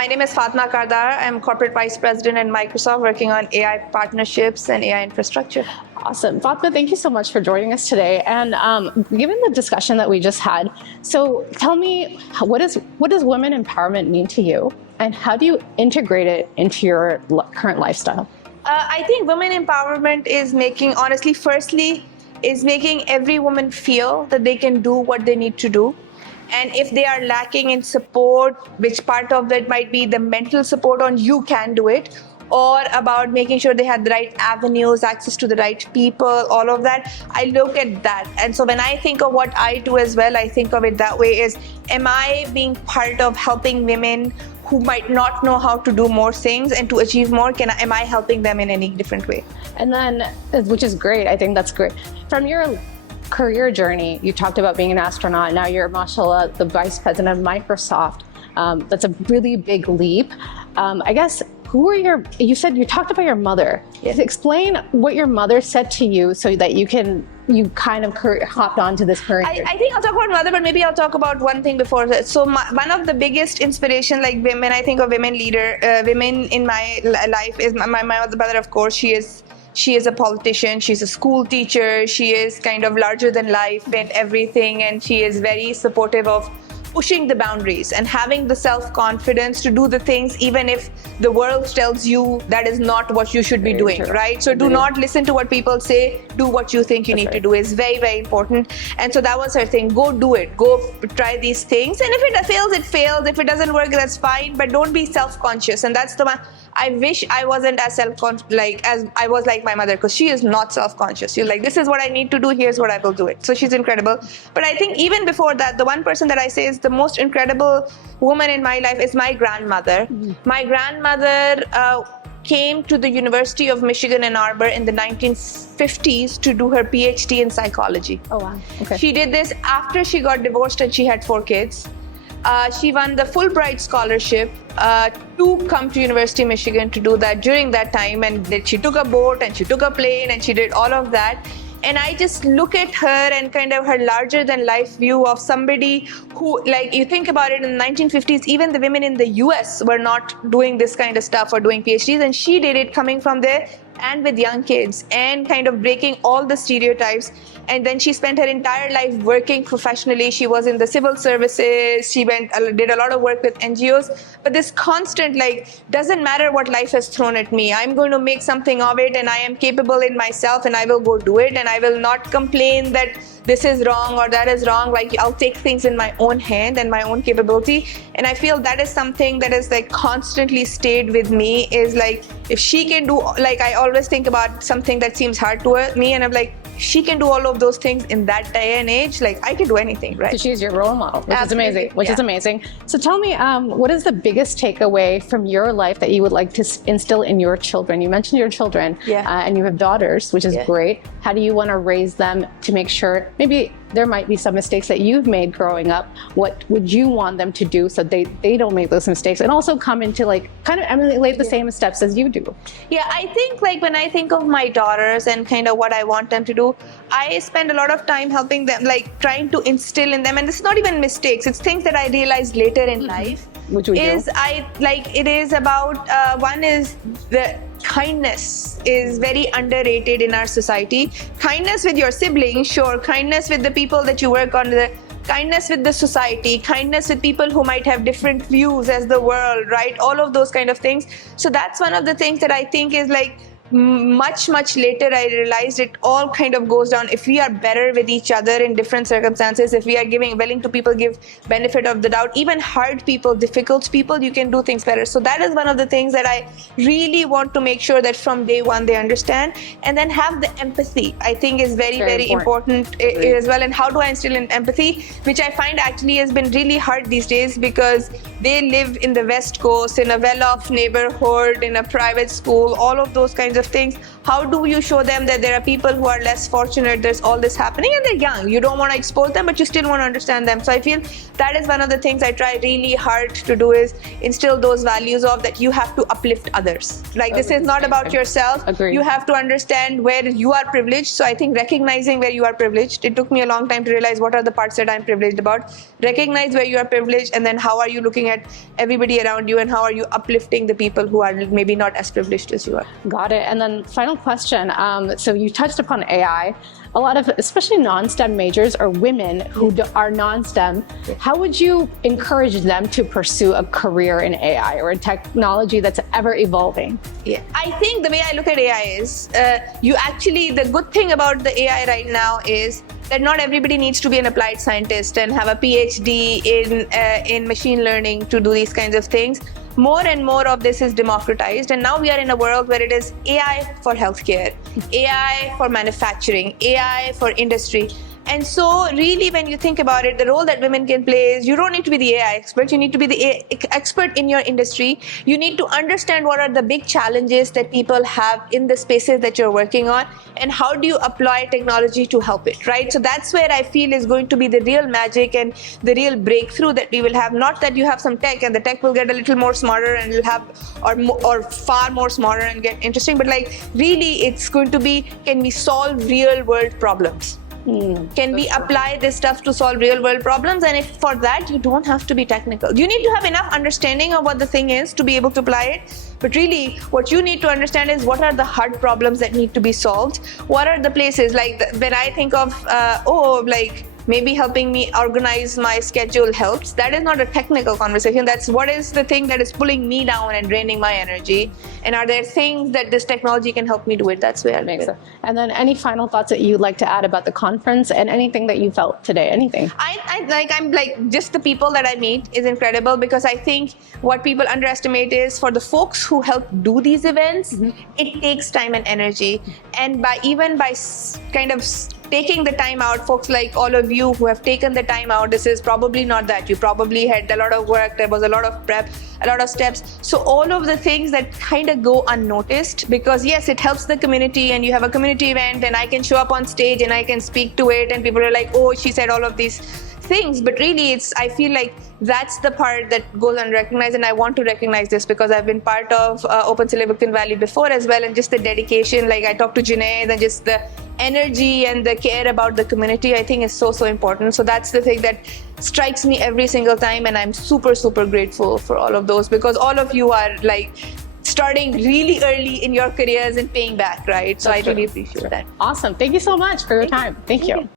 My name is Fatima Kardar. I'm Corporate Vice President at Microsoft working on AI partnerships and AI infrastructure. Awesome. Fatima, thank you so much for joining us today. And given the discussion that we just had, so tell me, what does women empowerment mean to you? And how do you integrate it into your current lifestyle? I think women empowerment is making every woman feel that they can do what they need to do. And if they are lacking in support, which part of it might be the mental support on you can do it, or about making sure they have the right avenues, access to the right people, all of that, I look at that. And so when I think of what I do as well, I think of it that way is, am I being part of helping women who might not know how to do more things and to achieve more? Am I helping them in any different way? And then, which is great, I think that's great. From your career journey, you talked about being an astronaut. Now you're, mashallah, the vice president of Microsoft. That's a really big leap. I guess, you said you talked about your mother. Yes. Explain what your mother said to you so that you kind of hopped onto this career. I think I'll talk about mother, but maybe I'll talk about one thing before that. So one of the biggest inspiration, like women, I think of women in my life is my mother, of course. She is a politician, she's a school teacher, she is kind of larger than life and everything, and she is very supportive of pushing the boundaries and having the self-confidence to do the things even if the world tells you that is not what you should be doing, right? So do not listen to what people say, do what you think you need to do is very, very important. And so that was her thing, go do it, go try these things, and if it fails, it fails. If it doesn't work, that's fine, but don't be self-conscious. And that's the one. I wish I wasn't as self-conscious as I was like my mother, because she is not self-conscious. She's like, this is what I need to do, here's what I will do it. So she's incredible. But I think even before that, the one person that I say is the most incredible woman in my life is my grandmother. My grandmother came to the University of Michigan Ann Arbor in the 1950s to do her PhD in psychology. Oh, wow. Okay. She did this after she got divorced and she had 4 kids. She won the Fulbright scholarship to come to University of Michigan to do that during that time, and she took a boat and she took a plane and she did all of that. And I just look at her and kind of her larger than life view of somebody who, like, you think about it, in the 1950s, even the women in the US were not doing this kind of stuff or doing PhDs, and she did it coming from there and with young kids and kind of breaking all the stereotypes. And then she spent her entire life working professionally. She was in the civil services. She did a lot of work with NGOs. But this constant, doesn't matter what life has thrown at me. I'm going to make something of it, and I am capable in myself, and I will go do it. And I will not complain that this is wrong or that is wrong. I'll take things in my own hand and my own capability. And I feel that is something that is constantly stayed with me, is if she can do, I always think about something that seems hard to me, and I'm like, she can do all of those things in that day and age, I can do anything, right? So she's your role model, which Absolutely. is amazing. So tell me, what is the biggest takeaway from your life that you would like to instill in your children? You mentioned your children, and you have daughters, which is great. How do you want to raise them to make sure, maybe there might be some mistakes that you've made growing up. What would you want them to do so they don't make those mistakes, and also come into kind of emulate the same steps as you do? Yeah, I think when I think of my daughters and kind of what I want them to do, I spend a lot of time helping them, trying to instill in them, and it's not even mistakes, it's things that I realized later in life. Which we do. It is about, one is the kindness is very underrated in our society. Kindness with your siblings, sure. Kindness with the people that you work on, kindness with the society, kindness with people who might have different views as the world, right? All of those kind of things. So that's one of the things that I think is much later I realized it all kind of goes down. If we are better with each other in different circumstances, if we are willing to people give benefit of the doubt, even hard people, difficult people, you can do things better. So that is one of the things that I really want to make sure that from day one they understand. And then have the empathy, I think is very important as well. And how do I instill in empathy, which I find actually has been really hard these days, because they live in the West Coast, in a well-off neighborhood, in a private school, all of those kinds of of things. How do you show them that there are people who are less fortunate, there's all this happening, and they're young. You don't want to expose them, but you still want to understand them. So I feel that is one of the things I try really hard to do, is instill those values of that you have to uplift others. Like, this is not about yourself. Agreed. You have to understand where you are privileged. So I think recognizing where you are privileged, it took me a long time to realize what are the parts that I'm privileged about. Recognize where you are privileged, and then how are you looking at everybody around you, and how are you uplifting the people who are maybe not as privileged as you are. Got it. And then final question. So you touched upon AI. A lot of, especially non-STEM majors or women who are non-STEM, how would you encourage them to pursue a career in AI or in technology that's ever evolving? Yeah, I think the way I look at AI is, the good thing about the AI right now is that not everybody needs to be an applied scientist and have a PhD in machine learning to do these kinds of things. More and more of this is democratized, and now we are in a world where it is AI for healthcare, AI for manufacturing, AI for industry. And so really, when you think about it, the role that women can play is, you don't need to be the AI expert, you need to be the expert in your industry. You need to understand what are the big challenges that people have in the spaces that you're working on, and how do you apply technology to help it, right? So that's where I feel is going to be the real magic and the real breakthrough that we will have. Not that you have some tech and the tech will get a little more smarter and will have, or far more smarter and get interesting, but like really it's going to be, can we solve real world problems? Can we apply this stuff to solve real world problems? And if for that, you don't have to be technical. You need to have enough understanding of what the thing is to be able to apply it. But really, what you need to understand is, what are the hard problems that need to be solved? What are the places, like when I think of, maybe helping me organize my schedule helps. That is not a technical conversation. That's what is the thing that is pulling me down and draining my energy. And are there things that this technology can help me do it? That's where it makes sense. And then any final thoughts that you'd like to add about the conference and anything that you felt today? Anything? I'm just the people that I meet is incredible, because I think what people underestimate is, for the folks who help do these events, it takes time and energy. And by kind of taking the time out, folks like all of you who have taken the time out, this is probably not that. You probably had a lot of work, there was a lot of prep, a lot of steps. So all of the things that kind of go unnoticed, because yes, it helps the community, and you have a community event and I can show up on stage and I can speak to it and people are like, oh, she said all of these things. But really, I feel like that's the part that goes unrecognized, and I want to recognize this because I've been part of Open Silicon Valley before as well, and just the dedication, like I talked to Junaid, and just the energy and the care about the community, I think is so important. So that's the thing that strikes me every single time, and I'm super grateful for all of those, because all of you are like starting really early in your careers and paying back, right? So I really appreciate that. Awesome. Thank you so much for your time. Thank you.